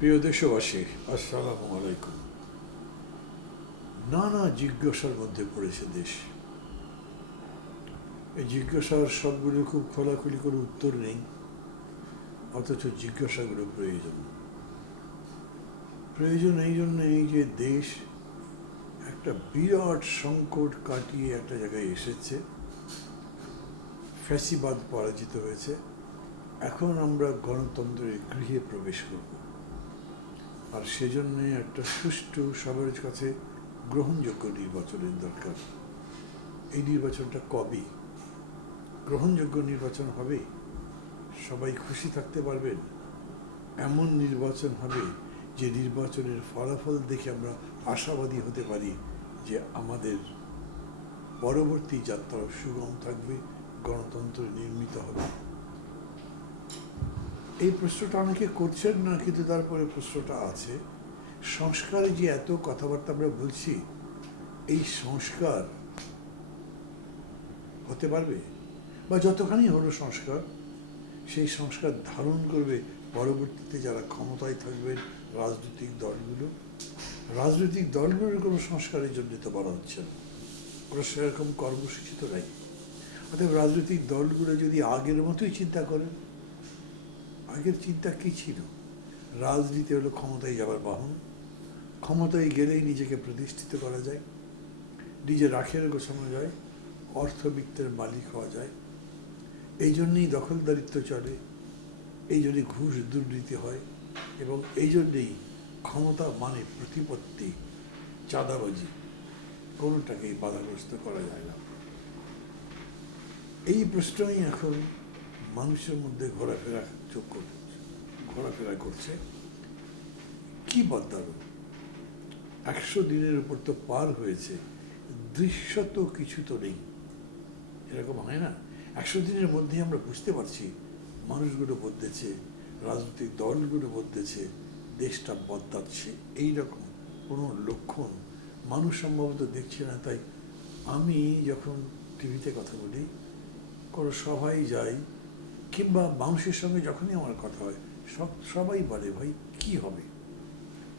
প্রিয় দেশবাসী, আসসালামু আলাইকুম। নানা জিজ্ঞাসার মধ্যে পড়েছে দেশ। এই জিজ্ঞাসার সবগুলো খুব খোলাখুলি করে উত্তর নেই, অথচ জিজ্ঞাসাগুলো প্রয়োজন। প্রয়োজন এই জন্য এই যে দেশ একটা বিরাট সংকট কাটিয়ে একটা জায়গায় এসেছে, ফ্যাসিবাদ পরাজিত হয়েছে। এখন আমরা গণতন্ত্রের গৃহে প্রবেশ করব। আর সেজন্যে একটা সুষ্ঠু সবার কাছে গ্রহণযোগ্য নির্বাচনের দরকার। এই নির্বাচনটা কবে? গ্রহণযোগ্য নির্বাচন হবে? সবাই খুশি থাকতে পারবেন? এমন নির্বাচন হবে যে নির্বাচনের ফলাফল দেখে আমরা আশাবাদী হতে পারি যে আমাদের পরবর্তী যাত্রা সুগম থাকবে, গণতন্ত্র নির্মিত হবে। এই প্রশ্নটা অনেকে করছেন না, কিন্তু তারপরে প্রশ্নটা আছে। সংস্কারে যে এত কথাবার্তা আমরা বলছি, এই সংস্কার হতে পারবে? বা যতখানি হলো সংস্কার, সেই সংস্কার ধারণ করবে পরবর্তীতে যারা ক্ষমতায় থাকবেন রাজনৈতিক দলগুলো। রাজনৈতিক দলগুলোর কোনো সংস্কারের জন্য তো বলা হচ্ছে না। কোনো সেরকম কর্মসূচি তো নাই। অতএব রাজনৈতিক দলগুলো যদি আগের মতোই চিন্তা করেন আগের চিন্তা কী ছিল? রাজনীতি হলো ক্ষমতায় যাবার বাহন। ক্ষমতায় গেলেই নিজেকে প্রতিষ্ঠিত করা যায়। নিজের রাখের গোছানো যায়। অর্থবিত্তের মালিক হওয়া যায়। এই জন্যেই দখলদারিত্ব চলে। এই জন্যই ঘুষ দুর্নীতি হয় এবং এই জন্যেই ক্ষমতা মানে প্রতিপত্তি, চাঁদাবাজি। কোনোটাকেই বাধাগ্রস্ত করা যায় না। এই প্রশ্নই এখন মানুষের মধ্যে ঘোরাফেরা চোখ করছে, ঘোরাফেরা করছে। কি বদলালো একশো দিনের উপর তো পার হয়েছে, দৃশ্যত কিছু তো নেই। এরকম হয় না? একশো দিনের মধ্যে আমরা বুঝতে পারছি, মানুষগুলো বদলেছে, রাজনৈতিক দলগুলো বদলেছে, দেশটা বদলাচ্ছে, এইরকম কোনো লক্ষণ মানুষ সম্ভবত দেখছে না। তাই আমি যখন টিভিতে কথা বলি, কোনো সভায় যাই কিংবা মানুষের সঙ্গে যখনই আমার কথা হয়, সব, সবাই বলে, ভাই, কি হবে?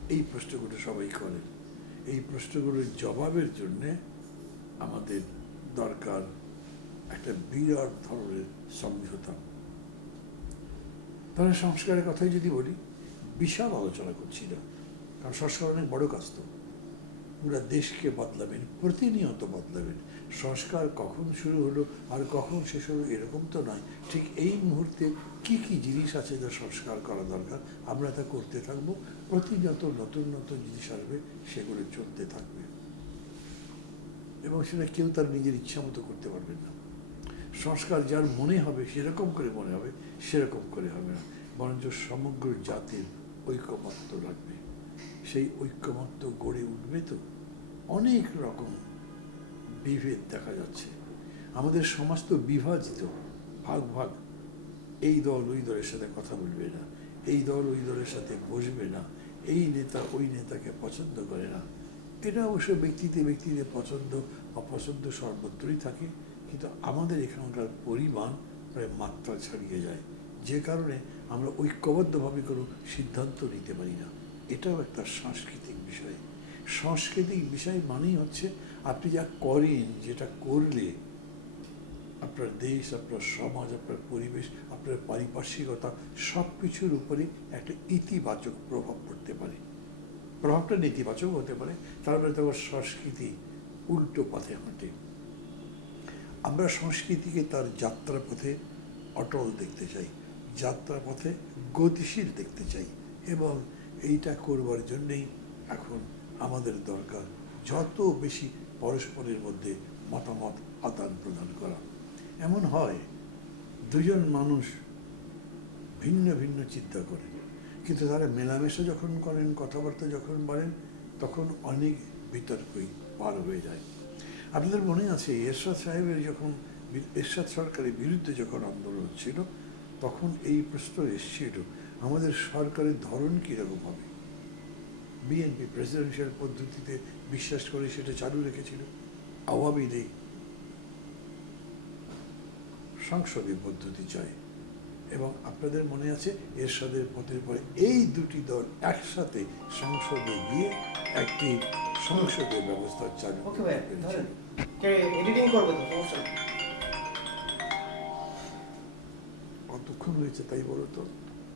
এই প্রশ্নগুলো সবাই করে। এই প্রশ্নগুলোর জবাবের জন্যে আমাদের দরকার একটা বিরাট ধরনের সমঝোতা। তাহলে সংস্কারের কথাই যদি বলি, বিশাল আলোচনা করছি না কারণ সংস্কার অনেক বড় কাজ তো। পুরা দেশকে বদলাবেন, প্রতিনিয়ত বদলাবেন। সংস্কার কখন শুরু হলো আর কখন শেষ হলো এরকম তো নয়। ঠিক এই মুহূর্তে কি কি জিনিস আছে যা সংস্কার করা দরকার, আমরা তা করতে থাকব প্রতিনিয়ত নতুন নতুন জিনিস আসবে, সেগুলো চলতে থাকবে। এবং সেটা কেউ তার নিজের ইচ্ছা মতো করতে পারবেন না। সংস্কার যার মনে হবে, সেরকম করে মনে হবে, সেরকম করে হবে না। বরঞ্চ সমগ্র জাতির ঐকমত্য লাগবে। সেই ঐক্যমত্য গড়ে উঠবে তো? অনেক রকম বিভেদ দেখা যাচ্ছে। আমাদের সমাজ তো বিভাজিত। ভাগ ভাগ। এই দল ওই দলের সাথে কথা বলবে না। এই দল ওই দলের সাথে বসবে না। এই নেতা ওই নেতাকে পছন্দ করে না। এটা অবশ্য ব্যক্তিতে ব্যক্তিতে পছন্দ, অপছন্দ সর্বত্রই থাকে। কিন্তু আমাদের এখানকার পরিমাণ প্রায় মাত্রা ছাড়িয়ে যায়। যে কারণে আমরা ঐক্যবদ্ধভাবে কোনো সিদ্ধান্ত নিতে পারি না। এটাও একটা সাংস্কৃতিক বিষয়। সাংস্কৃতিক বিষয় মানেই হচ্ছে আপনি যা করেন, যেটা করলে আপনার দেশ, আপনার সমাজ, আপনার পরিবেশ, আপনার পারিপার্শ্বিকতা সব কিছুর উপরে একটা ইতিবাচক প্রভাব পড়তে পারে। প্রভাবটা নেতিবাচক হতে পারে, তারপরে তোমার সংস্কৃতি উল্টো পথে হাঁটে। আমরা সংস্কৃতিকে তার যাত্রা পথে অটল দেখতে চাই যাত্রা পথে গতিশীল দেখতে চাই এবং এইটা করবার জন্যেই এখন আমাদের দরকার যত বেশি পরস্পরের মধ্যে মতামত আদান প্রদান করা। এমন হয় দুজন মানুষ ভিন্ন ভিন্ন চিন্তা করেন কিন্তু তারা মেলামেশা যখন করেন, কথাবার্তা যখন বলেন, তখন অনেক বিতর্কই পার হয়ে যায়। আপনাদের মনে আছে, এরশাদ সাহেবের যখন এরশাদ সরকারের বিরুদ্ধে যখন আন্দোলন ছিল, তখন এই প্রশ্ন এসেছিল আমাদের সরকারের ধরন কীরকম হবে? বিএনপি প্রেসিডেন্সিয়াল পদ্ধতিতে বিশ্বাস করে সেটা চালু রেখেছিল? আওয়ামী লীগ সংসদীয় পদ্ধতি চায় এবং আপনাদের মনে আছে এরশাদের পথের পরে এই দুটি দল একসাথে সংসদে গিয়ে একটি সংসদের ব্যবস্থা চালু নেই। কতক্ষণ হয়েছে তাই বলো তো?